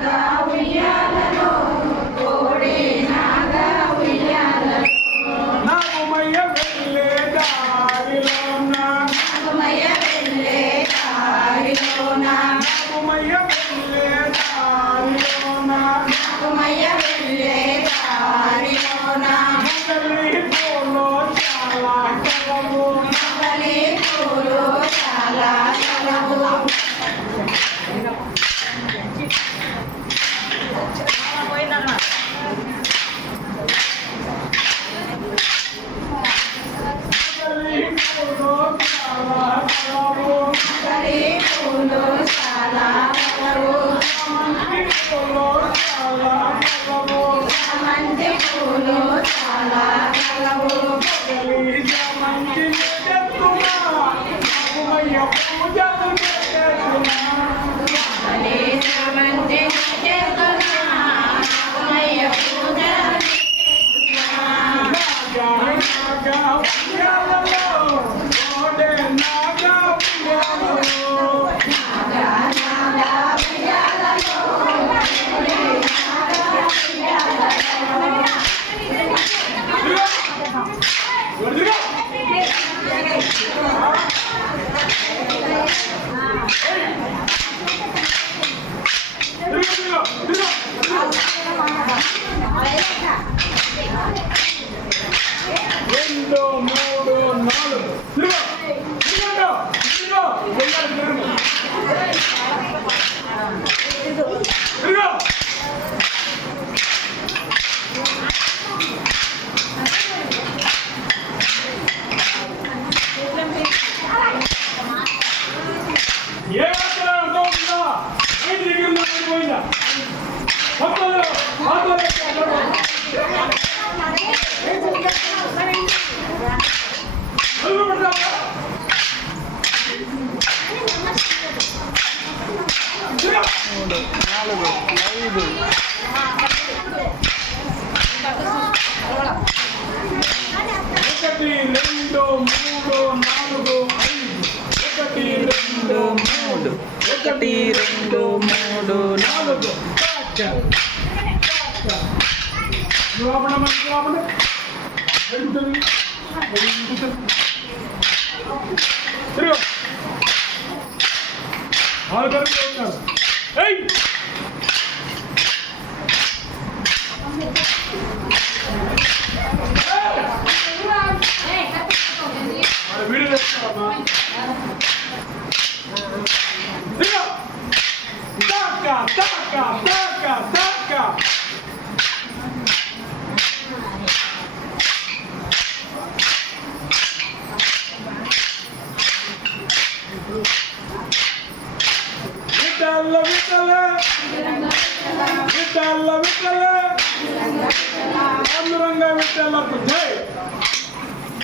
God. Thank you. ఒకటి రెండు మూడు నాలుగు లోపల లోపల జరుగుతుంది తిరుగు ఆరు విటల్ల విటల్ల విటల్ల విటల్ల అందురంగా విటల్లకు జై